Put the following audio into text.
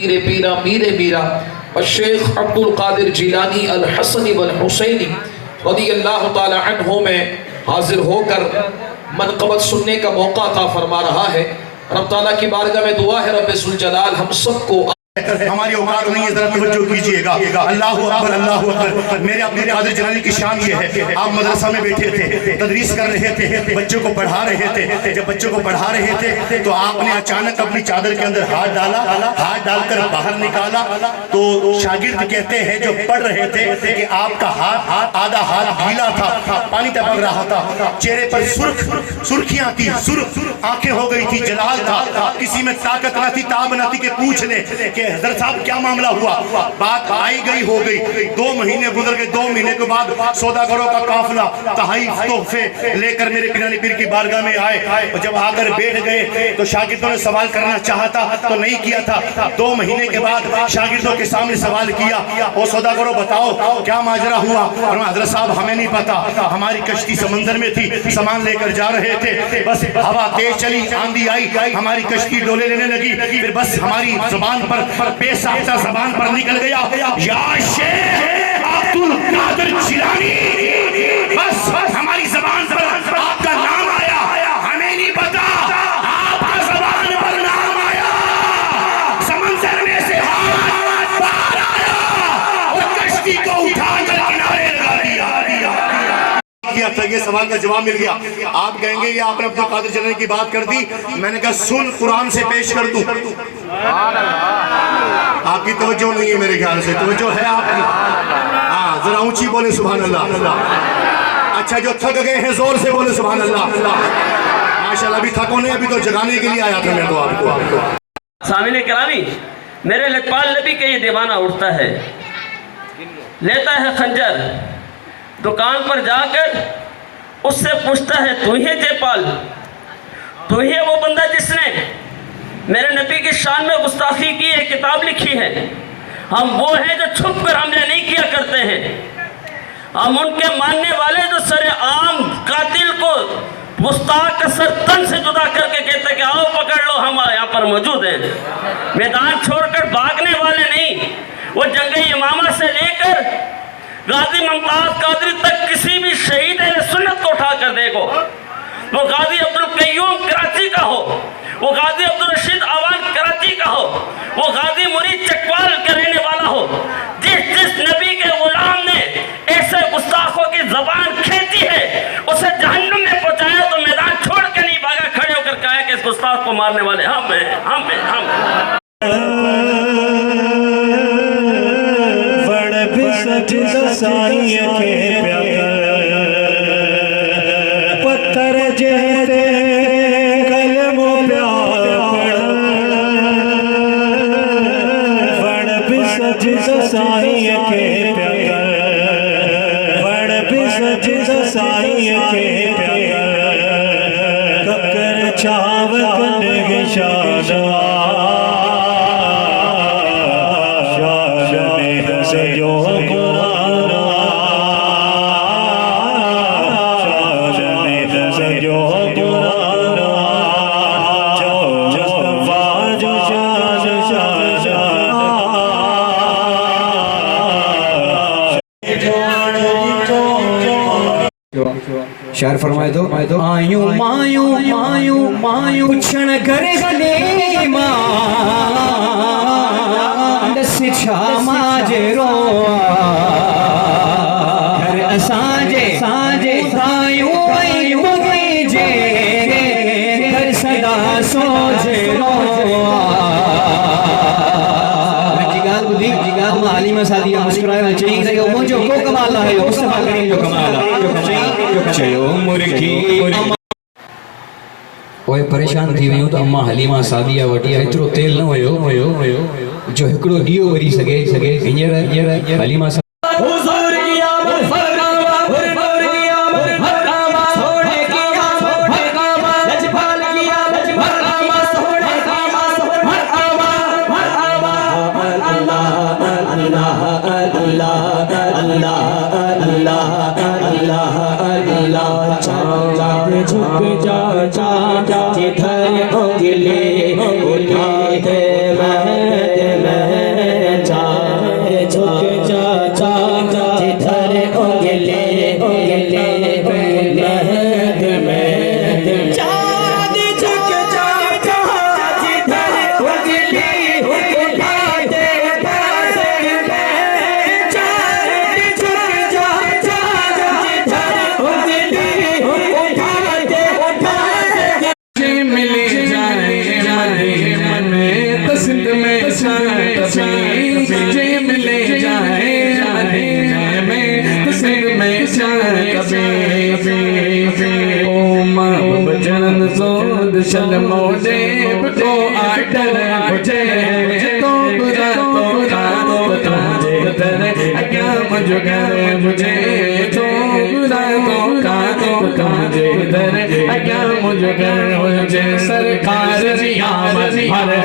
मीरे पीरा मीरे मीरा और शेख अब्दुल कादिर जिलानी अल हसनी वल हुसैनी रज़ियल्लाहु ताला अन्हु में हाजिर होकर मनक़बत सुनने का मौका अता फरमा रहा है। रब ताला की बारगाह में दुआ है रब्बे जुल जलाल हम सबको हमारी औकात नहीं है, जरा तवज्जो कीजिएगा। अल्लाहु अकबर अल्लाहु अकबर। मेरे अपने कादिर जिलानी की शान ये है, आप मदरसा में बैठे थे, तदरीस कर रहे थे, बच्चों को पढ़ा रहे थे। जब बच्चों को पढ़ा रहे थे तो आपने अचानक अपनी चादर के अंदर हाथ डाला, हाथ डालकर बाहर निकाला तो शागिर्द कहते हैं जो पढ़ रहे थे कि आपका हाथ आधा हाथ गीला था, पानी टपक रहा था, चेहरे पर सुर्खियां थी, आंखें हो गई थी, जलाल था, किसी में ताकत न थी, ताब न थी कि पूछ ले कि हज़रत साहब क्या मामला हुआ। बात आई गई हो गई, 2 महीने गुजर गए। 2 महीने के बाद सौदागरों का काफिला तहफ़ तोहफे लेकर मेरे किरानी पीर की बारगाह में आए और जब आकर बैठ गए तो शागिर्दों ने सवाल करना चाहता तो नहीं किया था। 2 महीने के बाद शागिर्दों के सामने सवाल किया, ओ सौदागरों बताओ क्या माजरा हुआ। और हज़रत साहब हमें नहीं पता, हमारी कश्ती समंदर में थी, सामान लेकर जा रहे थे, बस हवा तेज चली, आंधी आई, हमारी कश्ती डोले लेने लगी, फिर बस हमारी जुबान पर बेसाख्ता ज़बान पर निकल गया या शेख अब्दुल कादिर जिलानी। बस हमारी ज़बान पर आपका नाम आया, हमें नहीं पता आपका ज़बान पर नाम आया, समंदर में से हाथ बाहर आया और कश्ती को उठाकर किनारे लगा दिया। ये सवाल का जवाब मिल गया। आप कहेंगे ये आपने अब्दुल कादिर जिलानी की बात कर दी, मैंने कहा सुन कुरान से पेश कर दूं। आपकी तवज्जो नहीं है, मेरे ख्याल से तवज्जो है आपकी। हाँ जरा ऊंची बोले सुभान अल्लाह। अच्छा जो थक गए हैं जोर से बोले सुभान अल्लाह। माशाल्लाह अभी थको नहीं, अभी तो जगाने के लिए आया था मैं तो आपको। सामिने करामी, मेरे लजपाल नबी के ये दीवाना उठता है, लेता है खंजर, दुकान पर जाकर उससे पूछता है तू ही जयपाल, तू ही वो बंदा जिसने मेरे नबी की शान में गुस्ताखी की है, किताब लिखी है। हम वो हैं जो छुप कर हमले नहीं किया करते हैं, हम उनके मानने वाले जो सरे आम कातिल को गुस्ताख का सर तन से जुदा करके कहते कि आओ पकड़ लो, हम यहाँ पर मौजूद हैं। मैदान छोड़कर भागने वाले नहीं, वो जंग इमामा से लेकर गाजी मुमताज कादरी तक किसी भी शहीद सुन्नत को उठा कर देखो, वो गाजी अब्दुल कय्यूम कराची का हो, वो गाजी अब्दुल रशीद आवान कराची का हो, वो गाजी मुरीद चकवाल का रहने वाला हो, जिस नबी के गुलाम ने ऐसे गुस्ताखों की जबान खींची है उसे जहन्नुम में पहुंचाया तो मैदान छोड़ के नहीं भागा, खड़े होकर कहा कि इस गुस्ताख को मारने वाले हम हैं, हम हैं, हम। पत्थर जहते कलमो बड़ बिसज साई के बड़ बिसज साई के ककर चावल शादा शायर फरमाए दो आयू मायू मायू मायू पुछण घर गले मां दस छा माजरो घर असांजे साजे आयू आयू जे घर सदा सोजरो जिगाल बुधी जिगाल मालिमा सादिया मुस्कुराए चई रहे हो मुझे को कमाल है मुस्तफा करीम जो कमाल है ओए परेशान थी वियूं तो अम्मा हलीमा सादिया वटी एतिरो तेल न हुयो जो हिकिड़ो ॾीओ वरी सघे हींअर हलीमा झुक जा जिधर उंगली उठाते मैं कभी जे मिले जाए मदीने में हुसैन में कभी ओ मां बचन जोद शलमो देव को आडर मुझे तो बुरा तो तुझे दर अग्या मुझे घर मुझे तो बुरा तो तुझे दर अग्या मुझे घर मुझे सरकार रियामत हर